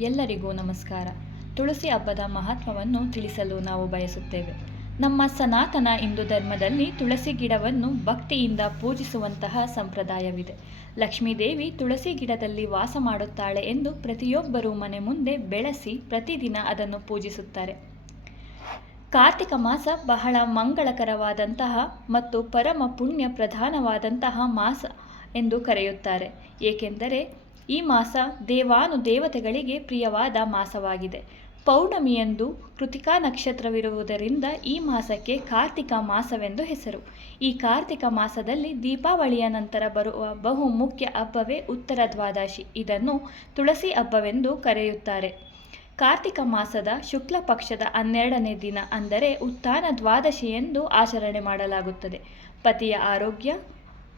ಎಲ್ಲರಿಗೂ ನಮಸ್ಕಾರ. ತುಳಸಿ ಹಬ್ಬದ ಮಹತ್ವವನ್ನು ತಿಳಿಸಲು ನಾವು ಬಯಸುತ್ತೇವೆ. ನಮ್ಮ ಸನಾತನ ಹಿಂದೂ ಧರ್ಮದಲ್ಲಿ ತುಳಸಿ ಗಿಡವನ್ನು ಭಕ್ತಿಯಿಂದ ಪೂಜಿಸುವಂತಹ ಸಂಪ್ರದಾಯವಿದೆ. ಲಕ್ಷ್ಮೀದೇವಿ ತುಳಸಿ ಗಿಡದಲ್ಲಿ ವಾಸ ಮಾಡುತ್ತಾಳೆ ಎಂದು ಪ್ರತಿಯೊಬ್ಬರೂ ಮನೆ ಮುಂದೆ ಬೆಳೆಸಿ ಪ್ರತಿದಿನ ಅದನ್ನು ಪೂಜಿಸುತ್ತಾರೆ. ಕಾರ್ತಿಕ ಮಾಸ ಬಹಳ ಮಂಗಳಕರವಾದಂತಹ ಮತ್ತು ಪರಮ ಪುಣ್ಯ ಪ್ರಧಾನವಾದಂತಹ ಮಾಸ ಎಂದು ಕರೆಯುತ್ತಾರೆ. ಏಕೆಂದರೆ ಈ ಮಾಸ ದೇವಾನು ದೇವತೆಗಳಿಗೆ ಪ್ರಿಯವಾದ ಮಾಸವಾಗಿದೆ. ಪೌರ್ಣಮಿಯಂದು ಕೃತಿಕಾ ನಕ್ಷತ್ರವಿರುವುದರಿಂದ ಈ ಮಾಸಕ್ಕೆ ಕಾರ್ತಿಕ ಮಾಸವೆಂದು ಹೆಸರು. ಈ ಕಾರ್ತಿಕ ಮಾಸದಲ್ಲಿ ದೀಪಾವಳಿಯ ನಂತರ ಬರುವ ಬಹು ಮುಖ್ಯ ಹಬ್ಬವೇ ಉತ್ತರ ದ್ವಾದಶಿ. ಇದನ್ನು ತುಳಸಿ ಹಬ್ಬವೆಂದು ಕರೆಯುತ್ತಾರೆ. ಕಾರ್ತಿಕ ಮಾಸದ ಶುಕ್ಲ ಪಕ್ಷದ ಹನ್ನೆರಡನೇ ದಿನ ಅಂದರೆ ಉತ್ಥಾನ ದ್ವಾದಶಿ ಎಂದು ಆಚರಣೆ ಮಾಡಲಾಗುತ್ತದೆ. ಪತಿಯ ಆರೋಗ್ಯ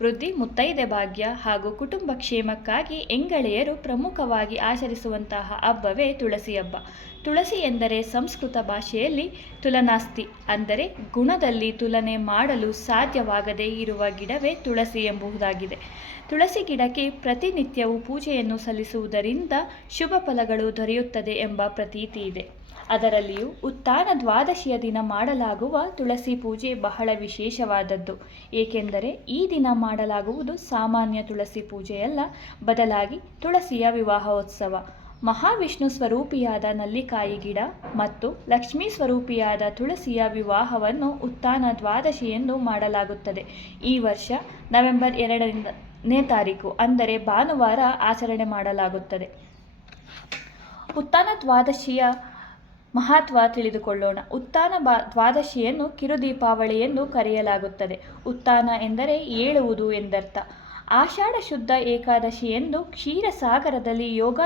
ವೃದ್ಧಿ, ಮುತ್ತೈದೆ ಭಾಗ್ಯ ಹಾಗೂ ಕುಟುಂಬ ಕ್ಷೇಮಕ್ಕಾಗಿ ಎಂಗಳೆಯರು ಪ್ರಮುಖವಾಗಿ ಆಚರಿಸುವಂತಹ ಹಬ್ಬವೇ ತುಳಸಿ ಹಬ್ಬ. ತುಳಸಿ ಎಂದರೆ ಸಂಸ್ಕೃತ ಭಾಷೆಯಲ್ಲಿ ತುಲನಾಸ್ತಿ. ಅಂದರೆ ಗುಣದಲ್ಲಿ ತುಲನೆ ಮಾಡಲು ಸಾಧ್ಯವಾಗದೇ ಇರುವ ಗಿಡವೇ ತುಳಸಿ ಎಂಬುದಾಗಿದೆ. ತುಳಸಿ ಗಿಡಕ್ಕೆ ಪ್ರತಿನಿತ್ಯವೂ ಪೂಜೆಯನ್ನು ಸಲ್ಲಿಸುವುದರಿಂದ ಶುಭ ಫಲಗಳು ದೊರೆಯುತ್ತದೆ ಎಂಬ ಪ್ರತೀತಿ ಇದೆ. ಅದರಲ್ಲಿಯೂ ಉತ್ಥಾನ ದ್ವಾದಶಿಯ ದಿನ ಮಾಡಲಾಗುವ ತುಳಸಿ ಪೂಜೆ ಬಹಳ ವಿಶೇಷವಾದದ್ದು. ಏಕೆಂದರೆ ಈ ದಿನ ಮಾಡಲಾಗುವುದು ಸಾಮಾನ್ಯ ತುಳಸಿ ಪೂಜೆಯಲ್ಲ, ಬದಲಾಗಿ ತುಳಸಿಯ ವಿವಾಹೋತ್ಸವ. ಮಹಾವಿಷ್ಣು ಸ್ವರೂಪಿಯಾದ ನಲ್ಲಿಕಾಯಿ ಗಿಡ ಮತ್ತು ಲಕ್ಷ್ಮೀ ಸ್ವರೂಪಿಯಾದ ತುಳಸಿಯ ವಿವಾಹವನ್ನು ಉತ್ಥಾನ ದ್ವಾದಶಿ ಮಾಡಲಾಗುತ್ತದೆ. ಈ ವರ್ಷ ನವೆಂಬರ್ ಎರಡನೇ ತಾರೀಕು, ಅಂದರೆ ಭಾನುವಾರ ಆಚರಣೆ ಮಾಡಲಾಗುತ್ತದೆ. ಉತ್ಥಾನ ದ್ವಾದಶಿಯ ಮಹತ್ವ ತಿಳಿದುಕೊಳ್ಳೋಣ. ಉತ್ಥಾನ ಬಾ, ದ್ವಾದಶಿಯನ್ನು ಕಿರುದೀಪಾವಳಿ ಎಂದು ಕರೆಯಲಾಗುತ್ತದೆ. ಉತ್ಥಾನ ಎಂದರೆ ಏಳುವುದು ಎಂದರ್ಥ. ಆಷಾಢ ಶುದ್ಧ ಏಕಾದಶಿ ಎಂದು ಕ್ಷೀರಸಾಗರದಲ್ಲಿ ಯೋಗ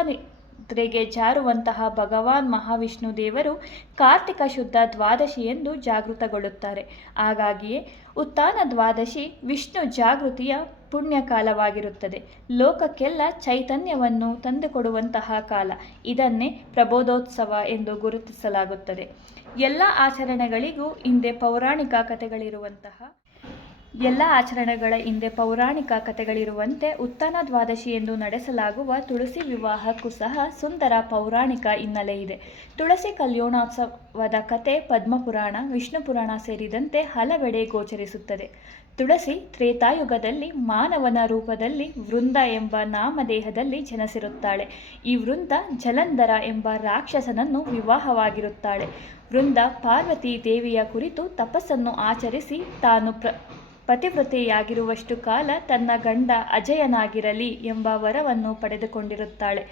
ನಿದ್ರೆಗೆ ಜಾರುವಂತಹ ಭಗವಾನ್ ಮಹಾವಿಷ್ಣು ದೇವರು ಕಾರ್ತಿಕ ಶುದ್ಧ ದ್ವಾದಶಿ ಎಂದು ಜಾಗೃತಗೊಳ್ಳುತ್ತಾರೆ. ಹಾಗಾಗಿಯೇ ಉತ್ಥಾನ ದ್ವಾದಶಿ ವಿಷ್ಣು ಜಾಗೃತಿಯ ಪುಣ್ಯಕಾಲವಾಗಿರುತ್ತದೆ. ಲೋಕಕ್ಕೆಲ್ಲ ಚೈತನ್ಯವನ್ನು ತಂದುಕೊಡುವಂತಹ ಕಾಲ. ಇದನ್ನೇ ಪ್ರಬೋಧೋತ್ಸವ ಎಂದು ಗುರುತಿಸಲಾಗುತ್ತದೆ. ಎಲ್ಲ ಆಚರಣೆಗಳಿಗೂ ಹಿಂದೆ ಪೌರಾಣಿಕ ಕಥೆಗಳಿರುವಂತಹ ಎಲ್ಲ ಆಚರಣೆಗಳ ಹಿಂದೆ ಪೌರಾಣಿಕ ಕಥೆಗಳಿರುವಂತೆ ದ್ವಾದಶಿ ಎಂದು ನಡೆಸಲಾಗುವ ತುಳಸಿ ವಿವಾಹಕ್ಕೂ ಸಹ ಸುಂದರ ಪೌರಾಣಿಕ ಹಿನ್ನೆಲೆ ಇದೆ. ತುಳಸಿ ಕಲ್ಯಾಣೋತ್ಸವದ ಕತೆ ಪದ್ಮಪುರಾಣ, ವಿಷ್ಣು ಪುರಾಣ ಸೇರಿದಂತೆ ಹಲವೆಡೆ ಗೋಚರಿಸುತ್ತದೆ. ತುಳಸಿ ತ್ರೇತಾಯುಗದಲ್ಲಿ ಮಾನವನ ರೂಪದಲ್ಲಿ ವೃಂದ ಎಂಬ ನಾಮದೇಹದಲ್ಲಿ ಜನಸಿರುತ್ತಾಳೆ. ಈ ವೃಂದ ಜಲಂಧರ ಎಂಬ ರಾಕ್ಷಸನನ್ನು ವಿವಾಹವಾಗಿರುತ್ತಾಳೆ. ವೃಂದ ಪಾರ್ವತಿ ದೇವಿಯ ಕುರಿತು ತಪಸ್ಸನ್ನು ಆಚರಿಸಿ ತಾನು ಪ್ರ ಪತಿವ್ರತೆಯಾಗಿರುವಷ್ಟು ಕಾಲ ತನ್ನ ಗಂಡ ಅಜಯನಾಗಿರಲಿ ಎಂಬ ವರವನ್ನು ಪಡೆದುಕೊಂಡಿರುತ್ತಾಳೆ.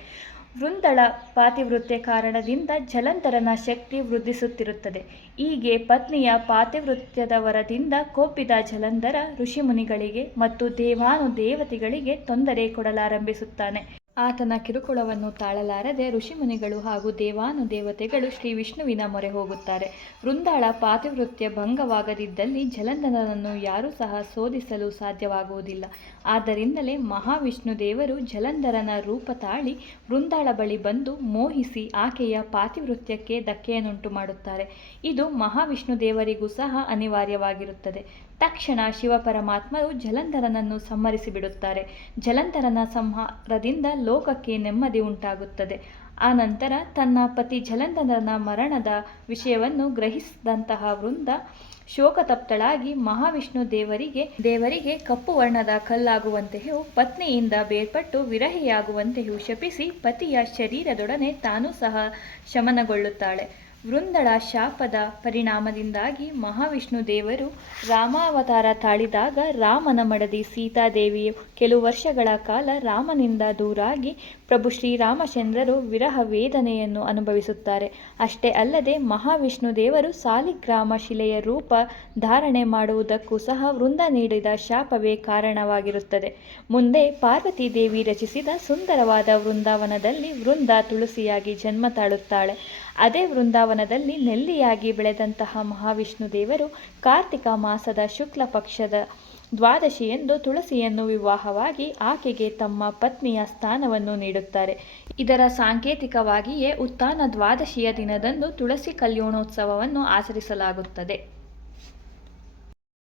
ವೃಂದಳ ಪಾತಿವೃತ್ಯ ಕಾರಣದಿಂದ ಜಲಂತರನ ಶಕ್ತಿ ವೃದ್ಧಿಸುತ್ತಿರುತ್ತದೆ. ಹೀಗೆ ಪತ್ನಿಯ ಪಾತಿವೃತ್ಯದ ವರದಿಂದ ಕೋಪಿದ ಜಲಂಧರ ಋಷಿಮುನಿಗಳಿಗೆ ಮತ್ತು ದೇವಾನು ದೇವತೆಗಳಿಗೆ ತೊಂದರೆ ಕೊಡಲಾರಂಭಿಸುತ್ತಾನೆ. ಆತನ ಕಿರುಕುಳವನ್ನು ತಾಳಲಾರದೆ ಋಷಿಮುನಿಗಳು ಹಾಗೂ ದೇವಾನು ದೇವತೆಗಳು ಶ್ರೀ ವಿಷ್ಣುವಿನ ಮೊರೆ ಹೋಗುತ್ತಾರೆ. ವೃಂದಾಳ ಪಾತಿವೃತ್ಯ ಭಂಗವಾಗದಿದ್ದಲ್ಲಿ ಜಲಂಧರನನ್ನು ಯಾರೂ ಸಹ ಶೋಧಿಸಲು ಸಾಧ್ಯವಾಗುವುದಿಲ್ಲ. ಆದ್ದರಿಂದಲೇ ಮಹಾವಿಷ್ಣು ದೇವರು ಜಲಂಧರನ ರೂಪ ತಾಳಿ ವೃಂದಾಳ ಬಳಿ ಬಂದು ಮೋಹಿಸಿ ಆಕೆಯ ಪಾತಿವೃತ್ಯಕ್ಕೆ ಧಕ್ಕೆಯನ್ನುಂಟು ಮಾಡುತ್ತಾರೆ. ಇದು ಮಹಾವಿಷ್ಣು ದೇವರಿಗೂ ಸಹ ಅನಿವಾರ್ಯವಾಗಿರುತ್ತದೆ. ತಕ್ಷಣ ಶಿವಪರಮಾತ್ಮರು ಜಲಂಧರನನ್ನು ಸಂಹರಿಸಿಬಿಡುತ್ತಾರೆ. ಜಲಂಧರನ ಸಂಹಾರದಿಂದ ಲೋಕಕ್ಕೆ ನೆಮ್ಮದಿ ಉಂಟಾಗುತ್ತದೆ. ಆನಂತರ ತನ್ನ ಪತಿ ಜಲಂಧರನ ಮರಣದ ವಿಷಯವನ್ನು ಗ್ರಹಿಸಿದಂತಹ ವೃಂದ ಶೋಕತಪ್ತಳಾಗಿ ಮಹಾವಿಷ್ಣು ದೇವರಿಗೆ ದೇವರಿಗೆ ಕಪ್ಪು ವರ್ಣದ ಕಲ್ಲಾಗುವಂತೆಯೂ, ಪತ್ನಿಯಿಂದ ಬೇರ್ಪಟ್ಟು ವಿರಹಿಯಾಗುವಂತೆಯೂ ಶಪಿಸಿ ಪತಿಯ ಶರೀರದೊಡನೆ ತಾನೂ ಸಹ ಶಮನಗೊಳ್ಳುತ್ತಾಳೆ. ವೃಂದಳ ಶಾಪದ ಪರಿಣಾಮದಿಂದಾಗಿ ಮಹಾವಿಷ್ಣು ದೇವರು ರಾಮಾವತಾರ ತಾಳಿದಾಗ ರಾಮನ ಮಡದಿ ಸೀತಾದೇವಿಯು ಕೆಲವು ವರ್ಷಗಳ ಕಾಲ ರಾಮನಿಂದ ದೂರಾಗಿ ಪ್ರಭು ಶ್ರೀರಾಮಚಂದ್ರರು ವಿರಹ ವೇದನೆಯನ್ನು ಅನುಭವಿಸುತ್ತಾರೆ. ಅಷ್ಟೇ ಅಲ್ಲದೆ ಮಹಾವಿಷ್ಣು ದೇವರು ಸಾಲಿಗ್ರಾಮ ಶಿಲೆಯ ರೂಪ ಧಾರಣೆ ಮಾಡುವುದಕ್ಕೂ ಸಹ ವೃಂದ ನೀಡಿದ ಶಾಪವೇ ಕಾರಣವಾಗಿರುತ್ತದೆ. ಮುಂದೆ ಪಾರ್ವತಿ ದೇವಿ ರಚಿಸಿದ ಸುಂದರವಾದ ವೃಂದಾವನದಲ್ಲಿ ವೃಂದ ತುಳಸಿಯಾಗಿ ಜನ್ಮ ತಾಳುತ್ತಾಳೆ. ಅದೇ ವೃಂದಾವನದಲ್ಲಿ ನೆಲ್ಲಿಯಾಗಿ ಬೆಳೆದಂತಹ ಮಹಾವಿಷ್ಣು ದೇವರು ಕಾರ್ತಿಕ ಮಾಸದ ಶುಕ್ಲ ಪಕ್ಷದ ದ್ವಾದಶಿಯಂದು ತುಳಸಿಯನ್ನು ವಿವಾಹವಾಗಿ ಆಕೆಗೆ ತಮ್ಮ ಪತ್ನಿಯ ಸ್ಥಾನವನ್ನು ನೀಡುತ್ತಾರೆ. ಇದರ ಸಾಂಕೇತಿಕವಾಗಿಯೇ ಉತ್ಥಾನ ದ್ವಾದಶಿಯ ದಿನದಂದು ತುಳಸಿ ಕಲ್ಯಾಣೋತ್ಸವವನ್ನು ಆಚರಿಸಲಾಗುತ್ತದೆ.